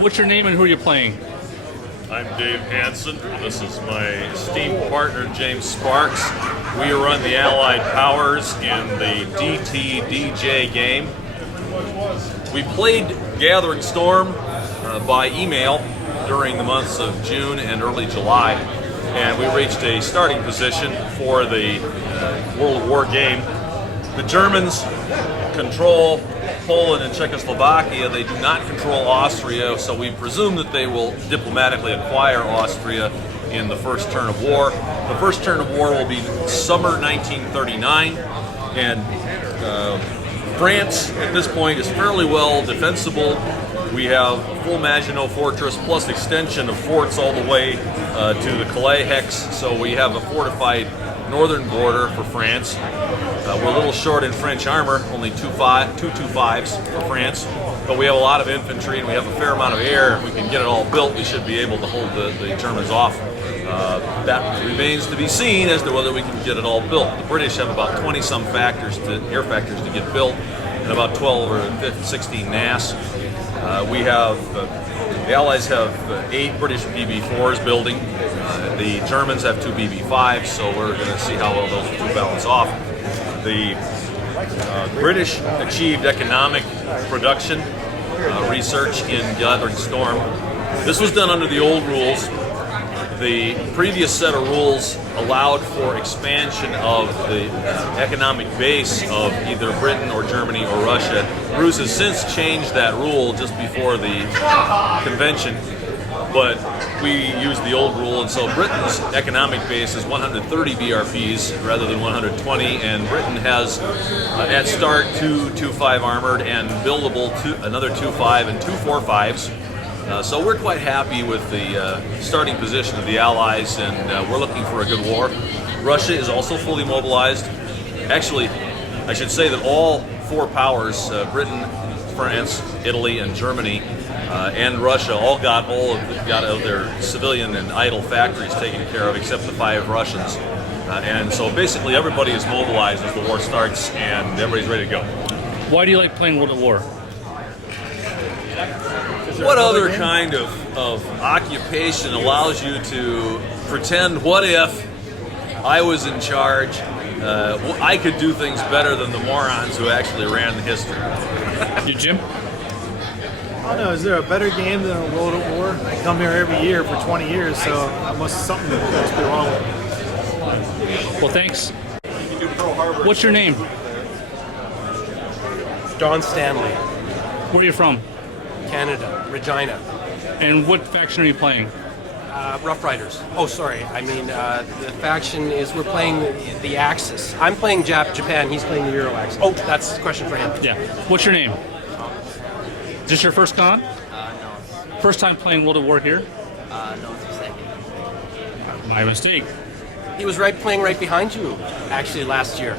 What's your name and who are you playing? I'm Dave Hansen. This is my esteemed partner, James Sparks. We run the Allied Powers in the DT-DJ game. We played Gathering Storm by email during the months of June and early July, and we reached a starting position for the World War game. The Germans control Poland and Czechoslovakia. They do not control Austria, so we presume that they will diplomatically acquire Austria in the first turn of war. The first turn of war will be summer 1939, and France at this point is fairly well defensible. We have full Maginot Fortress plus extension of forts all the way to the Calais Hex, so we have a fortified northern border for France. We're a little short in French armor, only two 225s for France, but we have a lot of infantry and we have a fair amount of air. If we can get it all built, we should be able to hold the Germans off. That remains to be seen as to whether we can get it all built. The British have about 20-some air factors to get built, and about 12 or 16 NAS. The Allies have 8 British BB-4s building. The Germans have 2 BB-5s, so we're going to see how well those two balance off. The British achieved economic production research in Gathering Storm. This was done under the old rules. The previous set of rules allowed for expansion of the economic base of either Britain or Germany or Russia. Bruce has since changed that rule just before the convention, but we used the old rule, and so Britain's economic base is 130 BRPs rather than 120, and Britain has at start 2 2.5 armored and buildable another 2.5 and 2 4.5s. So we're quite happy with the starting position of the Allies, and we're looking for a good war. Russia is also fully mobilized. Actually, I should say that all 4 powers, Britain, France, Italy, and Germany, and Russia, all got of their civilian and idle factories taken care of, except the 5 Russians. And so basically everybody is mobilized as the war starts, and everybody's ready to go. Why do you like playing World at War? What other kind of occupation allows you to pretend, what if I was in charge, I could do things better than the morons who actually ran the history? You, Jim? I don't know, is there a better game than a World at War? I come here every year for 20 years, so something must be wrong with it. Well, thanks. What's your name? Don Stanley, Where are you from? Canada, Regina. And what faction are you playing? Rough Riders. Oh, sorry. I mean, the faction is we're playing the Axis. I'm playing Japan. He's playing the Euro Axis. Oh, that's a question for him. Yeah. What's your name? Is this your first con? No. First time playing World at War here? No, it's a second. My mistake. He was playing right behind you, actually, last year.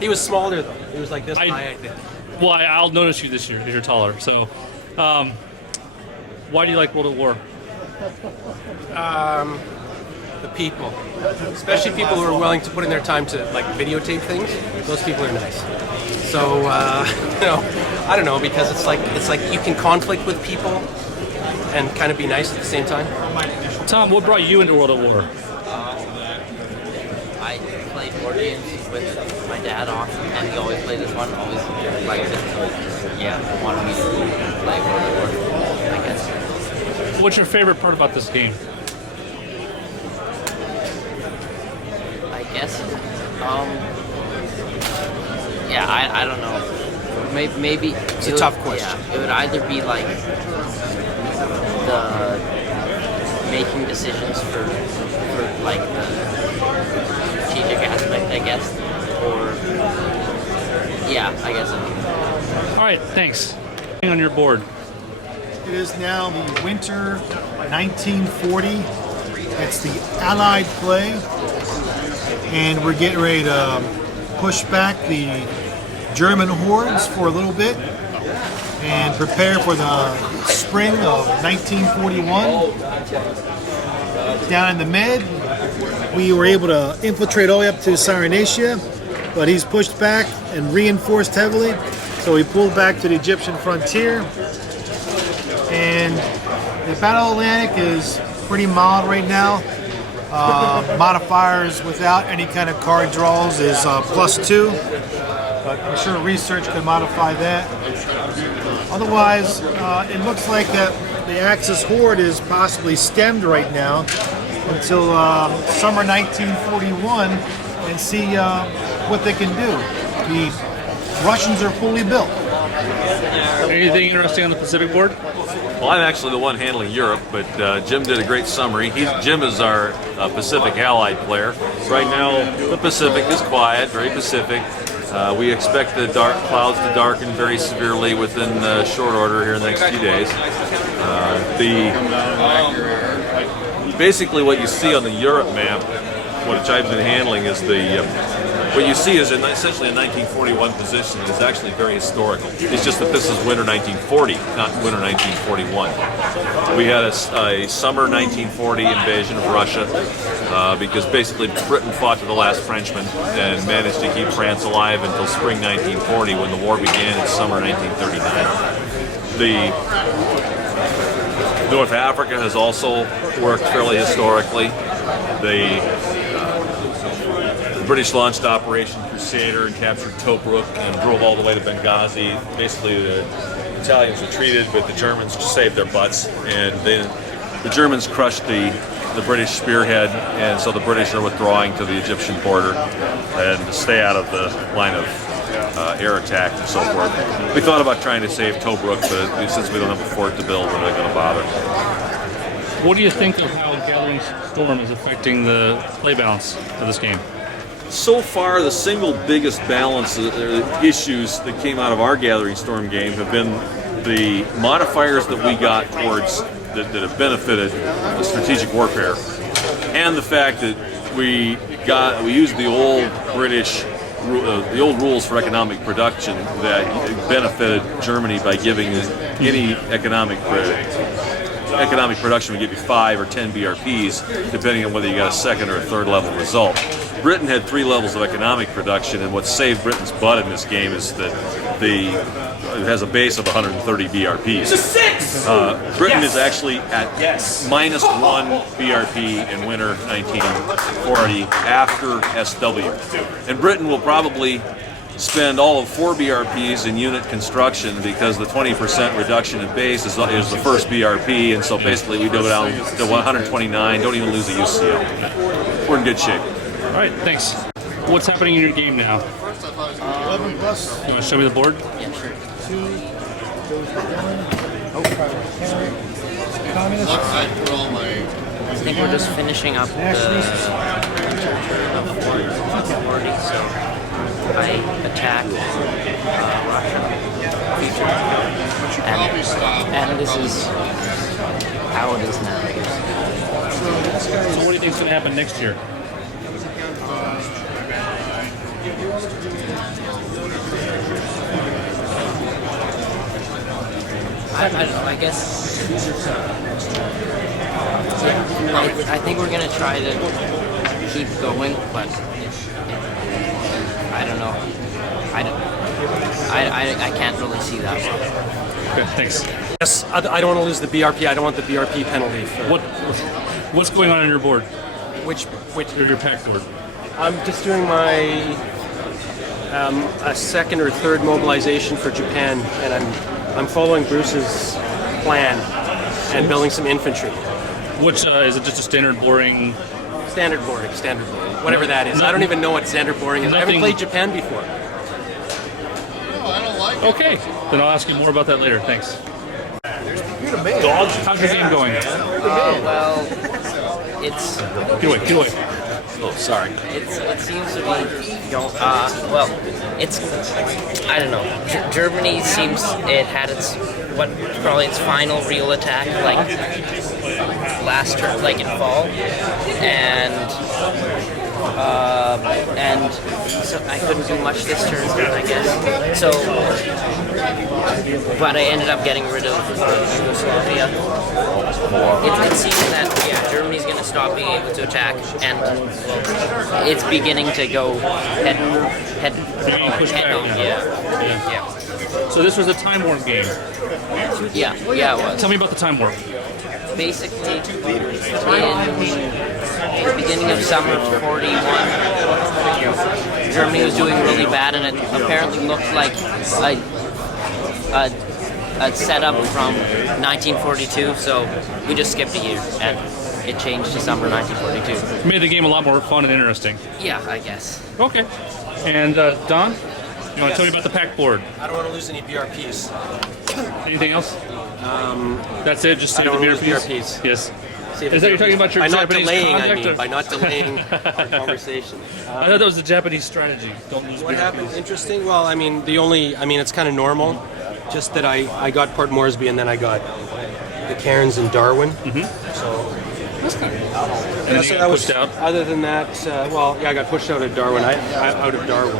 He was smaller, though. He was like this high, I think. Well, I'll notice you this year because you're taller. So, why do you like World at War? The people, especially people who are willing to put in their time to videotape things. Those people are nice. So I don't know, because it's like you can conflict with people and kind of be nice at the same time. Tom, what brought you into World at War? I played board games with my dad often, and he always played this one, always liked it, so yeah, wanted me to play World at War, I guess. What's your favorite part about this game? I guess, yeah, I don't know. Maybe it's a tough question. Yeah, it would either be like the making decisions for like the strategic aspect, I guess, or yeah, I guess. All right, thanks. On your board. It is now the winter 1940. It's the Allied play, and we're getting ready to push back the German hordes for a little bit and prepare for the spring of 1941. Down in the Med, we were able to infiltrate all the way up to Cyrenaica, but he's pushed back and reinforced heavily, so we pulled back to the Egyptian frontier. And the Battle Atlantic is pretty mild right now. Modifiers without any kind of card draws is +2, but I'm sure research could modify that. Otherwise, it looks like that the Axis Horde is possibly stemmed right now until summer 1941 and see what they can do. The Russians are fully built. Anything interesting on the Pacific board? Well, I'm actually the one handling Europe, but Jim did a great summary. Jim is our Pacific Allied player. Right now, the Pacific is quiet, very Pacific. We expect the dark clouds to darken very severely within short order here in the next few days. Basically, what you see on the Europe map, which I've been handling, is what you see is essentially a 1941 position. It's actually very historical. It's just that this is winter 1940, not winter 1941. We had a summer 1940 invasion of Russia because basically Britain fought to the last Frenchman and managed to keep France alive until spring 1940 when the war began in summer 1939. North Africa has also worked fairly historically. The British launched Operation Crusader and captured Tobruk and drove all the way to Benghazi. Basically, the Italians retreated, but the Germans saved their butts, and then the Germans crushed the British spearhead, and so the British are withdrawing to the Egyptian border and to stay out of the line of air attack and so forth. We thought about trying to save Tobruk, but since we don't have a fort to build, we're not going to bother. What do you think of how Gathering Storm is affecting the play balance of this game? So far, the single biggest balance issues that came out of our Gathering Storm game have been the modifiers that we got towards that have benefited the strategic warfare, and the fact that we used the old British the old rules for economic production that benefited Germany by giving any economic production would give you 5 or 10 BRPs, depending on whether you got a second or a third level result. Britain had 3 levels of economic production, and what saved Britain's butt in this game is that it has a base of 130 BRPs. Britain is actually at -1 BRP in winter 1940 after SW. And Britain will probably spend all of 4 BRPs in unit construction because the 20% reduction in base is the first BRP, and so basically we go down to 129, don't even lose a UCL. We're in good shape. All right, thanks. What's happening in your game now? 11 plus. You want to show me the board? Yeah, sure. 2 goes to Dylan. Communist. I think we're just finishing up the winter of 40, so I attack Russia feature, and this is how it is now. So what do you think is going to happen next year? I don't know, I guess. I think we're going to try to keep going, but I don't know. I can't really see that one. Okay, thanks. Yes, I don't want to lose the BRP. I don't want the BRP penalty. What's going on your board? Which Your pack board? I'm just doing my a second or third mobilization for Japan, and I'm following Bruce's plan and building some infantry. Which is it? Just a standard boring? Standard boarding, whatever that is. I don't even know what standard boarding is. I haven't played Japan before. Okay, then I'll ask you more about that later. Thanks. How's your game going? Well, it's Get away. Oh, sorry. it seems to be well, it's I don't know. Germany seems it had probably its final real attack like last turn, like in fall, and so I couldn't do much this turn, I guess. So, but I ended up getting rid of Yugoslavia. It seems that Germany's going to stop being able to attack, and it's beginning to go head on. Push back now. Yeah. So this was a time warp game. Yeah, it was. Tell me about the time warp. Basically, in the beginning of summer of 41, Germany was doing really bad, and it apparently looked like a setup from 1942, so we just skipped a year, and it changed to summer 1942. It made the game a lot more fun and interesting. Yeah, I guess. Okay. And Don, you want to tell me about the pack board? I don't want to lose any BRPs. Anything else? That's it. Just I don't the lose BRPs? BRPs. Yes. See if Is that you're talking about your by not Japanese delaying? contact, I mean, or- by not delaying our conversation. I thought that was the Japanese strategy. Don't lose What BRPs. happened? Interesting. Well, I mean, it's kind of normal. Just that I got Port Moresby and then I got the Cairns in Darwin. Mm-hmm. So. And then you got pushed out. Other than that, I got pushed out of Darwin. Out of Darwin.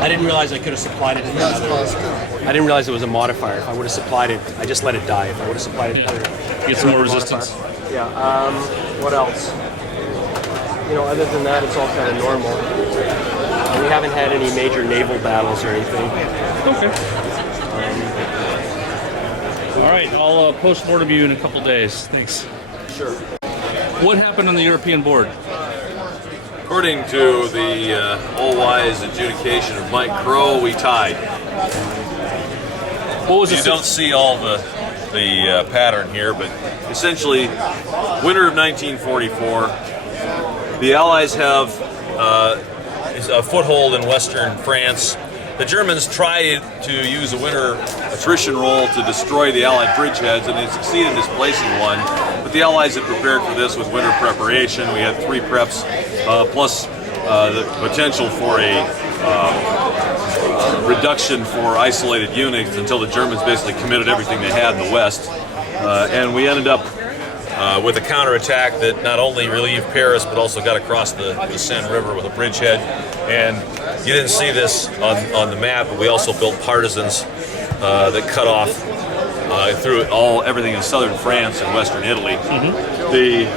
I didn't realize I could have supplied it. I didn't realize it was a modifier. If I would have supplied it, I just let it die. If I would have supplied it, Get some more resistance. Yeah. What else? Other than that, it's all kind of normal. We haven't had any major naval battles or anything. Okay. All right. I'll post-mortem you in a couple days. Thanks. Sure. What happened on the European board? According to the all-wise adjudication of Mike Crow, we tied. What was You don't see all the pattern here, but essentially, winter of 1944, the Allies have a foothold in western France. The Germans tried to use a winter attrition roll to destroy the Allied bridgeheads, and they succeeded in displacing one. But the Allies had prepared for this with winter preparation. We had 3 preps, plus the potential for a reduction for isolated units until the Germans basically committed everything they had in the west. And we ended up with a counterattack that not only relieved Paris, but also got across the Seine River with a bridgehead. And you didn't see this on the map, but we also built partisans that cut off through everything in southern France and western Italy. Mm-hmm. The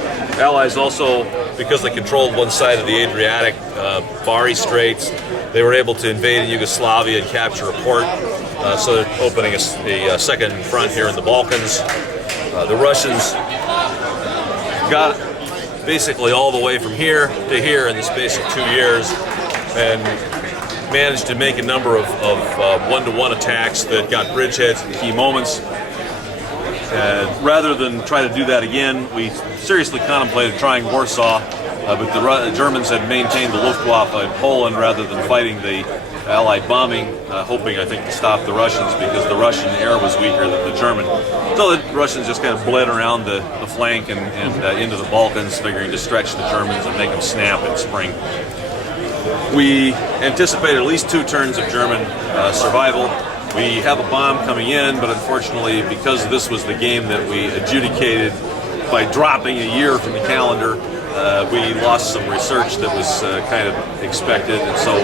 Allies also, because they controlled one side of the Adriatic, Bari Straits, they were able to invade Yugoslavia and capture a port, so they're opening a second front here in the Balkans. The Russians got basically all the way from here to here in the space of 2 years, and managed to make a number of one-to-one attacks that got bridgeheads in key moments. Rather than try to do that again, we seriously contemplated trying Warsaw, but the Germans had maintained the Luftwaffe in Poland rather than fighting the Allied bombing, hoping, I think, to stop the Russians because the Russian air was weaker than the German. So the Russians just kind of bled around the flank and into the Balkans, figuring to stretch the Germans and make them snap in spring. We anticipated at least 2 turns of German survival. We have a bomb coming in, but unfortunately, because this was the game that we adjudicated by dropping a year from the calendar, we lost some research that was kind of expected, and so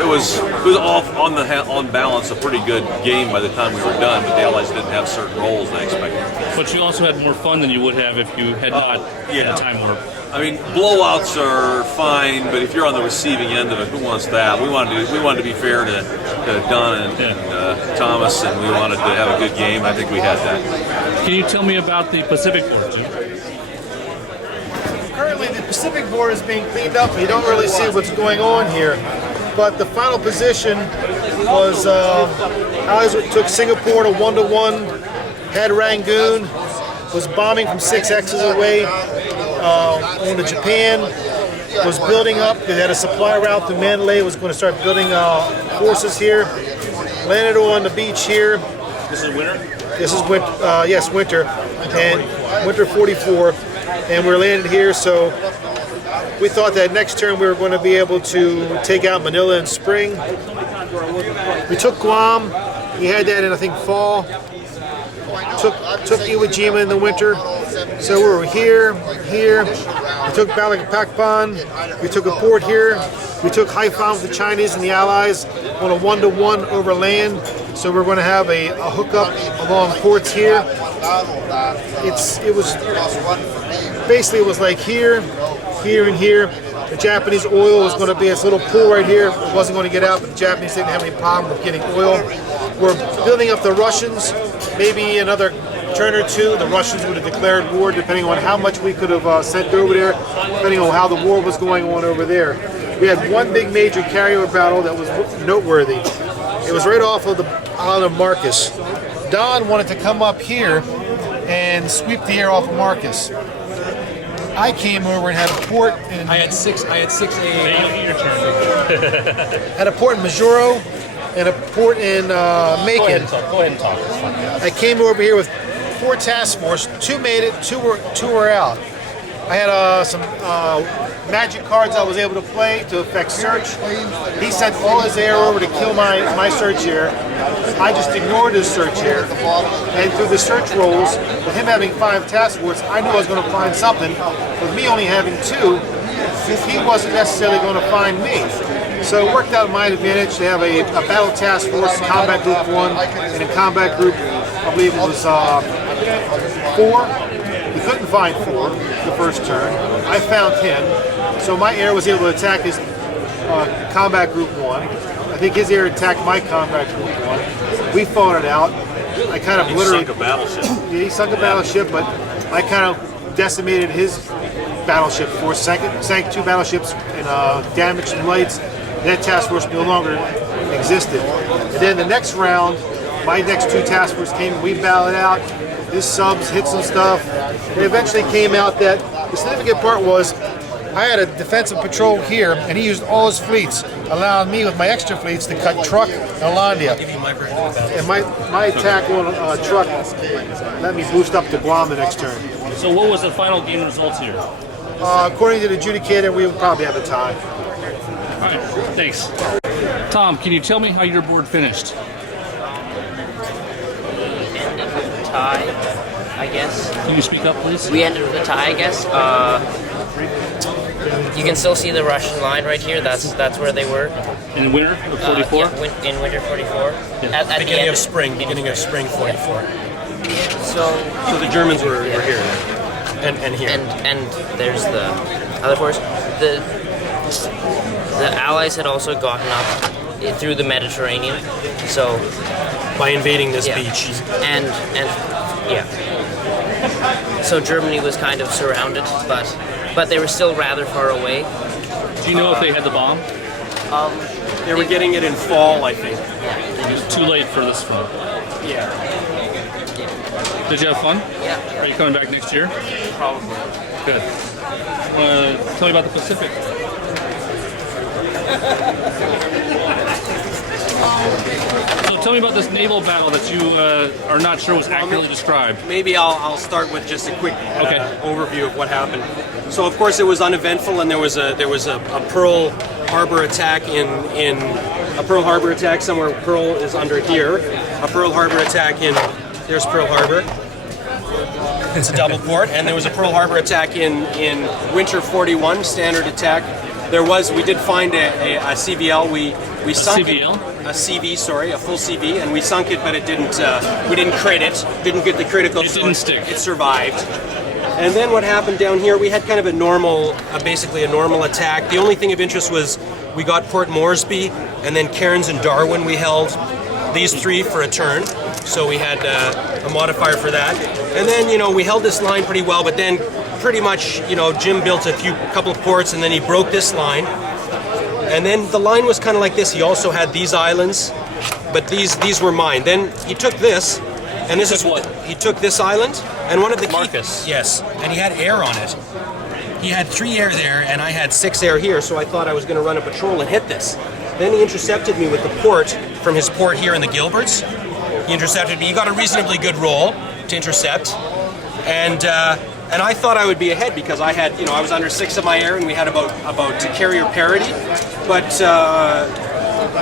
it was on balance a pretty good game by the time we were done. But the Allies didn't have certain roles I expected. But you also had more fun than you would have if you had not had the time warp. I mean, blowouts are fine, but if you're on the receiving end of it, who wants that? We wanted to be fair to Don and Thomas, and we wanted to have a good game. I think we had that. Can you tell me about the Pacific board, Jim? Currently, the Pacific board is being cleaned up. You don't really see what's going on here. But the final position was Allies took Singapore to 1-1, had Rangoon, was bombing from 6 X's away, on to Japan, was building up. They had a supply route to Mandalay, was going to start building forces here. Landed on the beach here. This is winter? This is winter, and winter 44, and we're landed here. So we thought that next turn we were going to be able to take out Manila in spring. We took Guam. We had that in, I think, fall. Took Iwo Jima in the winter. So we were here. We took Balikpapan. We took a port here. We took Haiphong with the Chinese and the Allies on a 1-to-1 over land. So we're going to have a hookup along ports here. It was like here, and here. The the Japanese oil was going to be this little pool right here. It wasn't going to get out, but the Japanese didn't have any problem with getting oil. We're building up the Russians. Maybe another turn or two, the Russians would have declared war, depending on how much we could have sent over there, depending on how the war was going on over there. We had one big major carrier battle that was noteworthy. It was right off of the island of Marcus. Don wanted to come up here and sweep the air off of Marcus. I came over and had a port in... I had six AA. Your turn. Had a port in Majuro and a port in Macon. Go ahead and talk. It's fine. I came over here with 4 task force. 2 made it, 2 were out. I had some magic cards I was able to play to affect search. He sent all his air over to kill my search air. I just ignored his search air. And through the search rolls, with him having 5 task force, I knew I was going to find something. With me only having 2, he wasn't necessarily going to find me. So it worked out in my advantage to have a battle task force, combat group 1, and a combat group, I believe it was 4. We couldn't find 4 the first turn. I found him. So my air was able to attack his combat group 1. I think his air attacked my combat group 1. We fought it out. I kind of obliterated. He sunk a battleship. Yeah, he sunk a battleship, but I kind of decimated his battleship force. Sank 2 battleships and damaged some lights. That task force no longer existed. And then the next round, my next 2 task force came. We battled out. His subs hit some stuff. It eventually came out that the significant part was I had a defensive patrol here, and he used all his fleets, allowing me with my extra fleets to cut Truck and Hollandia. And my attack on Truck let me boost up to Guam the next turn. So what was the final game results here? According to the adjudicator, we would probably have a tie. All right, thanks. Tom, can you tell me how your board finished? Tie, I guess. Can you speak up, please? We ended with a tie, I guess. You can still see the Russian line right here. That's where they were. In winter of 44? Yeah, in winter 44. Yeah. At the Beginning end of spring 44. So The Germans were here and here. and there's the other force. The Allies had also gotten up through the Mediterranean. So by invading this yeah. beach. And yeah. So Germany was kind of surrounded, but they were still rather far away. Do you know if they had the bomb? They were getting it in fall, I think. It was too late for this one. Yeah. Did you have fun? Yeah. Are you coming back next year? Probably. Good. Tell me about the Pacific. So tell me about this naval battle that you are not sure was accurately described. Maybe I'll start with just a quick overview of what happened. So of course it was uneventful, and there was a Pearl Harbor attack in a Pearl Harbor attack somewhere. Pearl is under here. A Pearl Harbor attack there's Pearl Harbor. It's a double port, and there was a Pearl Harbor attack in winter 41, standard attack. We did find a CVL. We sunk CVL? it. A CV, sorry, a full CV, and we sunk it, but it didn't. We didn't crit it. Didn't get the critical. It didn't stick. It survived. And then what happened down here? We had kind of a normal, basically a normal attack. The only thing of interest was we got Port Moresby, and then Cairns and Darwin. We held these 3 for a turn, so we had a modifier for that. And then we held this line pretty well, but then pretty much Jim built a couple of ports, and then he broke this line. And then the line was kind of like this. He also had these islands, but these were mine. Then he took this, and this is what he took this island, and one of the Marcus. Yes, and he had air on it. He had 3 air there, and I had 6 air here. So I thought I was going to run a patrol and hit this. Then he intercepted me with the port from his port here in the Gilberts. He intercepted me. He got a reasonably good roll to intercept, and I thought I would be ahead because I had, I was under 6 of my air, and we had about carrier parity. But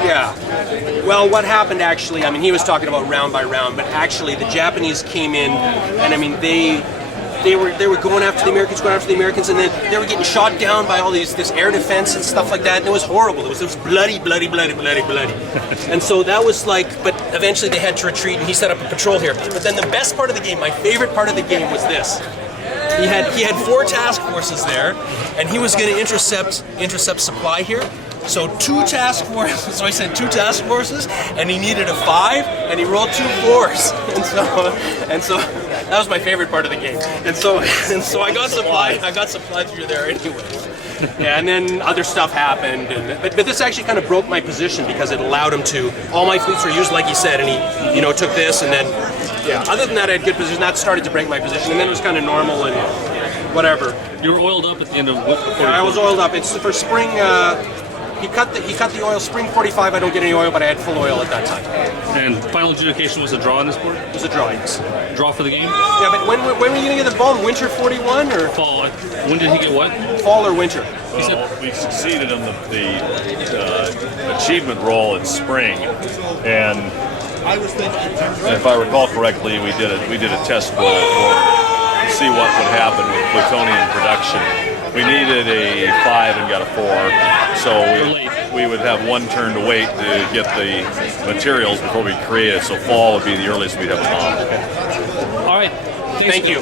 yeah, well, what happened actually? I mean, he was talking about round by round, but actually the Japanese came in, and I mean they were going after the Americans, and then they were getting shot down by all this air defense and stuff like that, and it was horrible. It was bloody. And so that was but eventually they had to retreat, and he set up a patrol here. But then the best part of the game, my favorite part of the game was this. He had 4 task forces there, and he was going to intercept supply here. So 2 task forces. So I sent 2 task forces, and he needed a 5, and he rolled 2 4s. And so that was my favorite part of the game. And so I got supply through there anyway. Yeah, and then other stuff happened, but this actually kind of broke my position because it allowed him to. All my fleets were used, like he said, and he took this, and then other than that, I had good position. That started to break my position, and then it was kind of normal and whatever. You were oiled up at the end of. I was oiled up. It's for spring. He cut the oil. Spring 45. I don't get any oil, but I had full oil at that time. And final adjudication was a draw on this board. It was a draw. Yes. Draw for the game. Yeah, but when were you gonna get the ball? Winter 41 or Fall. When did he get what? fall or winter? Well, we succeeded in the achievement roll in spring, and if I recall correctly, we did a test roll to see what would happen with plutonium production. We needed a 5 and got a 4, so we would have 1 turn to wait to get the materials before we create it. So fall would be the earliest we'd have a bomb. All right. Thank you.